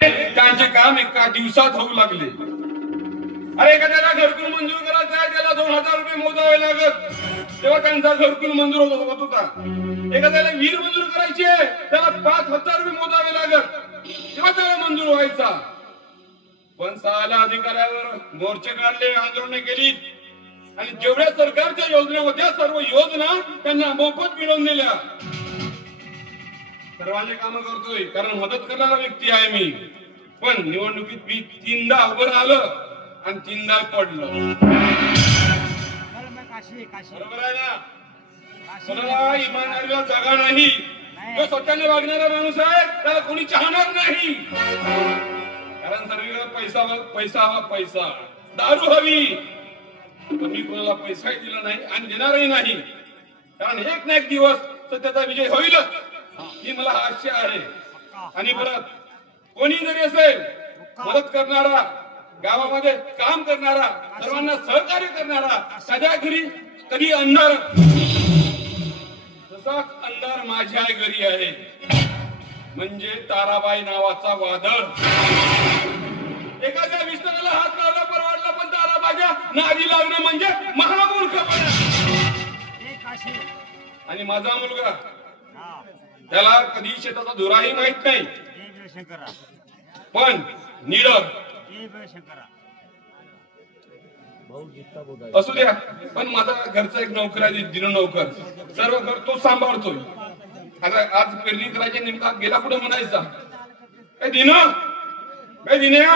त्यांचे काम एका दिवसात होऊ लागले. अरे एखाद्याला घरकुल मंजूर करायचं आहे त्याला 2000 रुपये मोजावे लागत, तेव्हा त्यांचा घरकुल मंजूर होत होता. एखाद्याला विहीर मंजूर करायची आहे त्याला 5000 रुपये मोजावे लागत, तेव्हा त्याला मंजूर व्हायचा. पण साला अधिकाऱ्यावर मोर्चे काढले, आंदोलने केली आणि जेवढ्या सरकारच्या योजना होत्या सर्व योजना त्यांना मोफत मिळवून दिल्या. सर्वांचे काम करतोय कारण मदत करणारा व्यक्ती आहे मी. पण निवडणुकीत मी 3दा उभं राहिलं आणि 3दा पडलं. बरोबर आहे ना? कोणाला इमानदारीला जागा नाही. जो स्वतःने वागणारा माणूस आहे त्याला कोणी चाहणार नाही. कारण सर्वीकडे पैसा पैसा हवा, पैसा. दारू हवी. मी कोणाला पैसाही दिला नाही आणि देणारही नाही. कारण एक ना एक दिवस सत्याचा विजय होईलच ही मला आशा आहे. आणि परत कोणी जरी असेल मदत करणारा, गावामध्ये काम करणारा, सर्वांना सहकार्य करणारा, सध्या घरी कधी अंधार तसाच अंधार माझ्या घरी आहे. म्हणजे ताराबाई नावाचा वादळ. एखाद्या विस्ताराला हात लावला परवडला, पण ताराबाईच्या नादी लागणं म्हणजे महामूर्खपणा. आणि माझा मुलगा त्याला कधी शेताचा धुराही माहित नाही, पण निडर असू द्या. पण माझा घरचा एक नोकर आहे, दिनो नोकर, सर्व घर तो सांभाळतोय. आता आज पेरणी करायची नेमका गेला पुढे म्हणायचा, काय दिनो, काय दिन्या,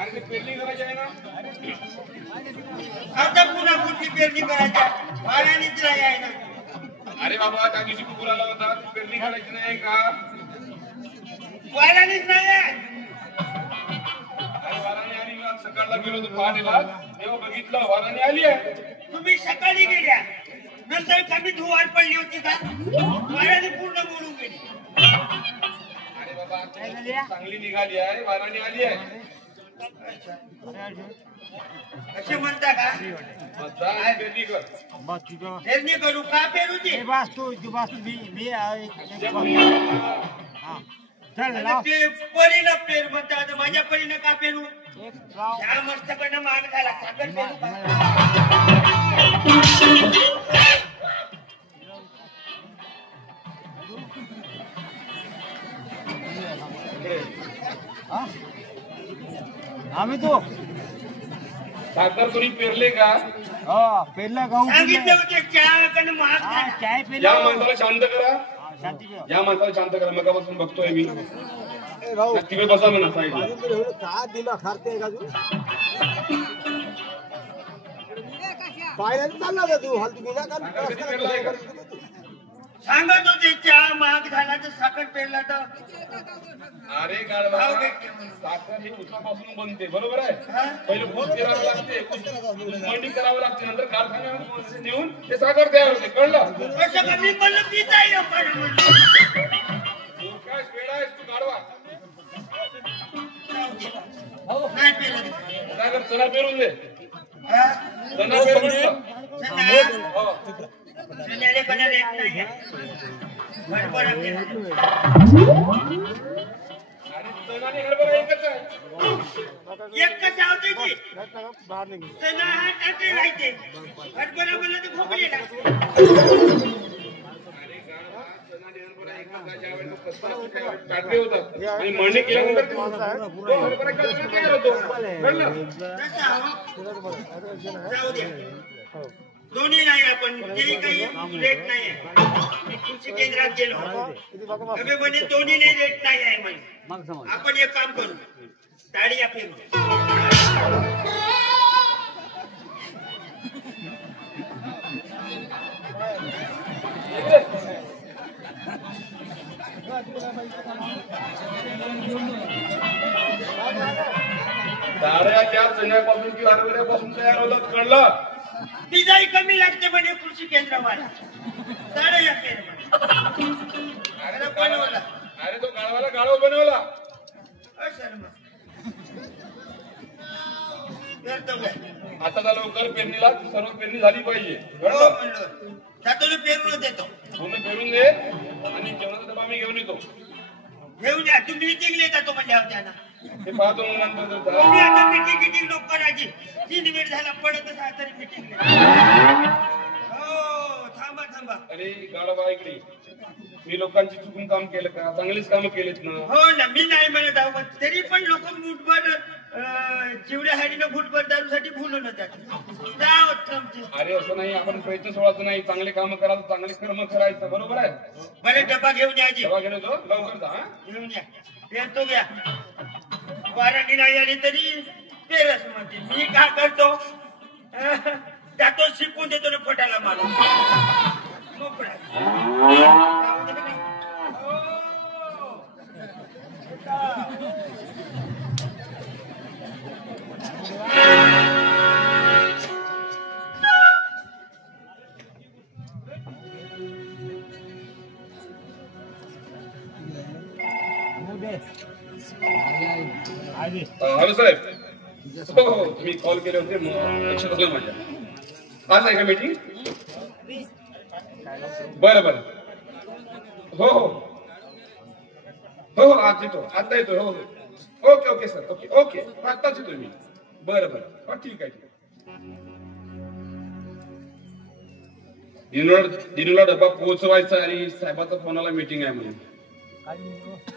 अरे पेरणी करायची आहे ना, आता पुन्हा पुढची पेरणी करायची वाऱ्यानेच आहे ना. अरे बाबा त्या दिवशी कुकुर आला होता, पेरणी करायची नाही का? वाऱ्यानेच नाही आहे. अरे वाराने आली ना, सकाळला गेलो होतो पहाटेला, तेव्हा बघितलं वाराने आली आहे. तुम्ही सकाळी गेल्या नंतर कमी धुवार पडली होती का? वाऱ्याने पूर्ण मोडून गेली. अरे बाबा चांगली निघाली आहे, वाराने आली आहे. असे म्हणता का? पेरणी कर. पेरणी करू का? पेरू दे. परीनं पेर म्हणतात, माझ्या परीनं का पेरू? ह्या मस्तकडनं मान घाला, साखर पेरू का? आम्ही तो साखर तुम्ही पेरले का? पेरला गहू सांगितलं होते चहाकडनं महाग झाला. चाय या माणसाला शांत करा, शांती या माणसाला शांत करा. मगापासून बघतोय मी. तिकडे बसा म्हणा साईडला. का दिला खारते का तू पायऱ्याने चालला का तू हलती बिना का? सांगत होते चहा महाग झाला तर साखर पेरला तर. अरे गाडवा, साखर ही उसापासून बनते, बरोबर आहे. पहिले ऊस पेरावं लागते, मंडी करावं लागते, नंतर कारखान्यात नेऊन ते साखर तयार होते. कळलं? असं कमी पडलं तीच आहे. काय वेळा आहेस तू गाडवा? नाही पेरलं. साखर चणा पेरून दे. चणा पेर म्हटलं. हो. चण्याकडे रेट नाही. गडबड आहे. आणि चणा आणि हरभरा एकच आहे. एक कसं होते की चणा हा टाके राहते, हरभरा म्हणलं तर खोकलेला. टाकले होतात आणि मळणी केल्यानंतर जाऊ द्या. दोन्ही नाही आपण ते काही रेट नाही आहे. कृषी केंद्रात गेलो अबे म्हणे दोन्ही नाही रेट नाही आहे म्हणे. आपण एक काम करू, टाळी फिरू. दाऱ्या त्या चण्यापासून किंवा हरभऱ्यापासून तयार होतात. कळलं? डिझाई कमी लागते म्हणे कृषी केंद्रावाला. साडे बनवला. अरे तो गाळवाला गाळव बनवला. आता लवकर पेरणीला सर्व पेरणी झाली पाहिजे. त्यातून पेरूनच येतो. पूर्ण पेरून दे आणि जेवणाचा डबा मी घेऊन येतो. घेऊन या. तुम्ही मिटिंगला जातो म्हणल्यावर त्यांना हे पाहतो मग नंतर. तुम्ही आता मिटिंग नको करायची. 3 मिनिट झाला पडतच आहे तरी मिटिंग. हो थांबा. अरे गाडवा इकडे. मी लोकांची चुकून काम केलं का? चांगलीच कामं केलीत ना. हो ना, मी नाही म्हणत आहो, तरी पण लोक मुठभर चिवड्या हाडीनं फुटभर दारूसाठी भुलून जात. अरे असं नाही, आपण प्रयत्न सोडायचं नाही. चांगले काम करायचं, चांगले कर्म करायचं. बरोबर आहे. बरं डबा घेऊन यायची. डबा घेऊन येतो. लवकर जा. घेऊन या. पेरतो घ्या. वाराणी नाही आली तरी पेरस म्हणते. मी काय करतो त्यातो शिकून देतो ना फोटाला मला. मोकळा. हॅलो साहेब. हो मी कॉल केले होते, लक्षात आलं माझ्या. आज आहे का मीटिंग? बरं हो आज येतो. आता येतो. हो ओके सर. ओके आत्ताच येतो मी. बरं ठीक आहे. दिनूला डबा पोहोचवायचा आणि साहेबाचा फोनाला मीटिंग आहे म्हणून.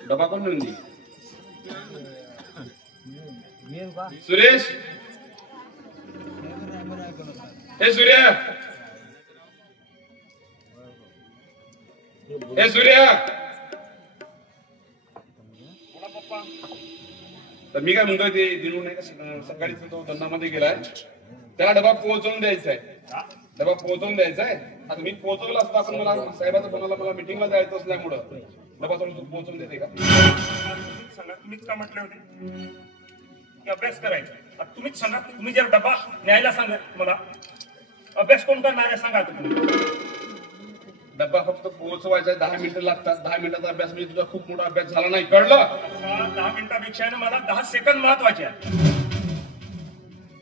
डबा कोण म्हणून दे. सुरेश. हे सूर्या. तर मी काय म्हणतोय, ते दिनू नाही का सकाळी तो धंदामध्ये गेलाय, त्याला डबा पोहोचवून द्यायचा आहे. आता मी पोहोचवला असता, पण मला साहेबाचा फोनाला मला मिटिंगला जायचं असल्यामुळं डबा तू पोहोचवून देते का? सांगा, तुम्हीच का म्हटले होते की अभ्यास करायचा? तुम्हीच सांगा. तुम्ही जर डबा न्यायला सांगा मला, अभ्यास कोण करणार आहे सांगा तुम्ही. डबा फक्त पोहोचवायचा 10 मिनिटं लागतात. 10 मिनिटाचा अभ्यास म्हणजे तुझा खूप मोठा अभ्यास झाला नाही, कळलं? 10 मिनिटापेक्षा मला 10 सेकंद महत्वाचे आहे.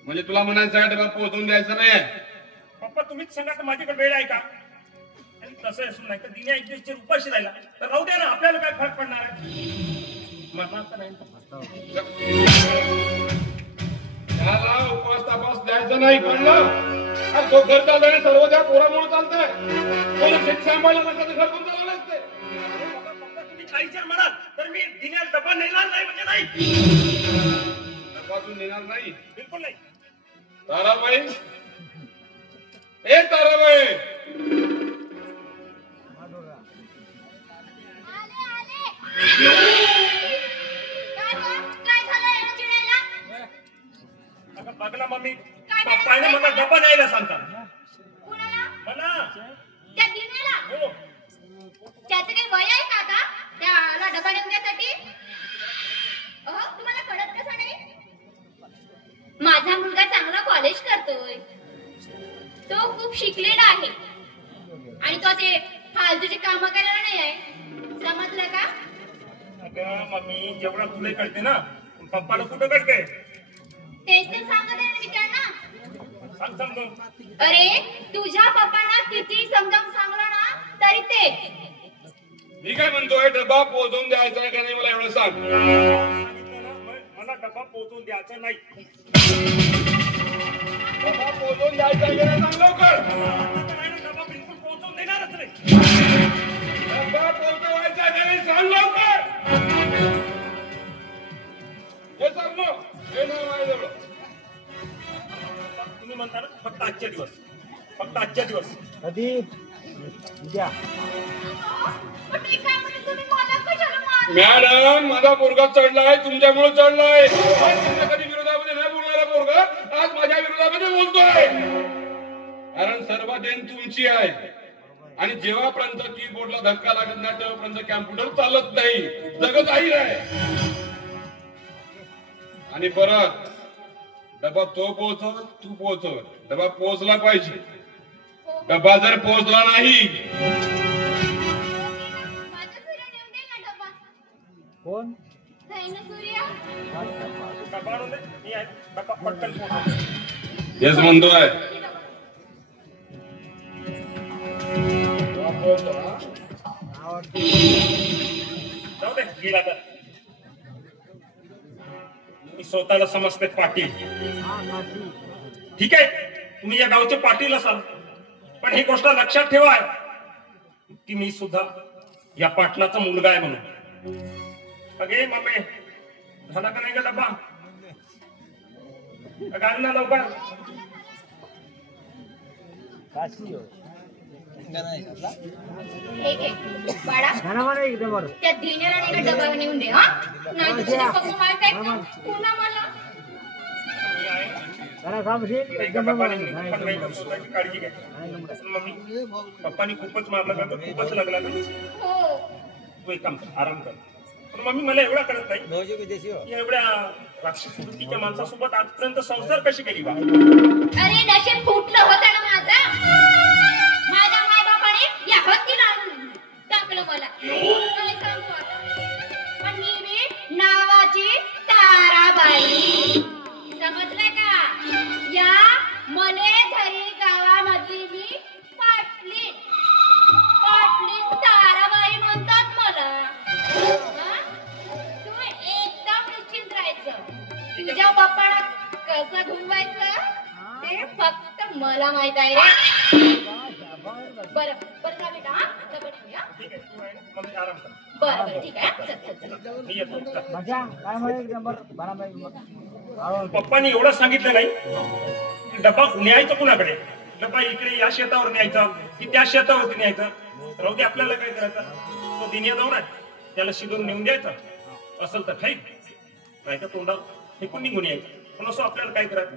म्हणजे तुला म्हणायचं आहे डबा पोहोचवून द्यायचा नाही? पप्पा तुम्हीच सांगा, तर माझ्याकडे वेळ आहे का? आणि तसं असून नाही तर दिन्या एक दिवस उपाशी राहिला तर राहू द्या ना, आपल्याला काय फरक पडणार आहे? मरणार तर नाही. त्याला उपास तपास द्यायचं नाही, कळलं? तो घर चालतंय, सर्व त्या पोरामुळे चालतंय. कोणी शेत सांभाळलं नसतं घर कोण चालवलं असते? तुम्ही काही जर म्हणाल तर मी दिन्याला डबा नेणार नाही म्हणजे नाही. डबातून नेणार नाही? बिलकुल नाही. ताराबाई, ए ताराबाई. बघ ना मम्मी, पप्पाने मला डबा न्यायला सांगतात. मला त्या दिन्याला? हो. त्याचं काही वय आहे का आता त्याला डबा देऊन द्यासाठी? तुम्हाला कळत कसं नाही? माझा मुलगा चांगला कॉलेज करतोय, तो खूप शिकलेला आहे आणि तो असे फालतूचे काम करायला नाही आहे, समजलं का? अगं मम्मी, जेवढा तुला कळते ना, पप्पाला कुठं कळते? तेच तर सांगत आहे ना मी त्यांना. सांग समजून. अरे तुझ्या पप्पांना किती समजावून सांगलं ना तरी तेच. मी काय म्हणतोय, डबा पोहोचवून द्यायचा आहे का नाही मला एवढं सांग. सांगितलं ना, मला डबा पोहोचवून द्यायचा नाही. डबा पोहोचवून द्यायचा आहे का नाही सांग लवकर. डबा बिलकुल पोहोचवून देणारच नाही. डबा पोहोचवायचा आहे का नाही सांग लवकर. हे सांग मग. हे नाही माझ्याजवळ. तुम्ही म्हणता ना फक्त आजच्या दिवस, फक्त आजच्या दिवस. कधी उद्या मॅडम, माझा पोरगा चढलाय, तुमच्यामुळे चढलाय. तुमच्या कधी विरोधामध्ये नाही बोलणारा पोरगा आज माझ्या विरोधामध्ये बोलतोय. कारण सर्व देण तुमची आहे आणि जेव्हापर्यंत कीबोर्डला धक्का लागत नाही तेव्हापर्यंत कॅम्प्युटर चालत नाही, जगत आहे. आणि परत डबा तो पोहोचव, तू पोहोचव. डबा पोहोचला पाहिजे. डबा जर पोहोचला नाही, कोण डबा आणून दे, मी आहे. डबा पटकन पोहोचव. हेच म्हणतोय. बोलतो हा? जाऊ दे गेला तर मी स्वतःला समजते पाटील. ठीक आहे तुम्ही या गावचे पाटील असाल पण ही गोष्ट लक्षात ठेवा की मी सुद्धा या पाटलाचा मुलगा आहे म्हणून. अगे मम्मी झाला का नाही का डब्बा घाल ना लवकर. एक एक बाळा त्या दिनेराने डबा नेऊन दे. हा नाही तर तुझे पप्पा मारत आहेत ना. पुन्हा मला काळजी घ्या. मम्मी पप्पानी खूपच मारलं का खूपच लागला का हो तू एक काम कर आराम कर. पण मम्मी मला एवढा कळत नाही या एवढ्या राक्षस वृत्तीच्या माणसासोबत आजपर्यंत संसार कशी केली बा. अरे नशीब फुटलं होतं ना माझ्या मायबापाने या हत्तीला आणून टाकलं मला. काय सांगू आता. पण मी नावाची ताराबाई समजलं का. या मलेधरी गावामधली मी पाटली ताराबाई म्हणतात मला. तू एकदम निश्चिंत राहायचं. तुझ्या बाप्पाला कसं घुमवायचं ते फक्त मला माहित आहे रे. बरं बरं जा बेटा. हा डबा ठेवूया. ठीक आहे तू आहे ना, मग आराम कर. बरं बरं ठीक आहे. चल चल चल. मी येतो पप्पानी एवढं सांगितलं नाही की डब्बा न्यायचं कुणाकडे. डब्बा इकडे या शेतावर न्यायचा की त्या शेतावरती न्यायचा. राहू दे आपल्याला काय करायचं. तो दिनिया जाऊन आहे त्याला शिजवून नेऊन द्यायचा असेल तर खाईल नाही तर तोंडात फेकून निघून यायचं. पण असं आपल्याला काय करायचं.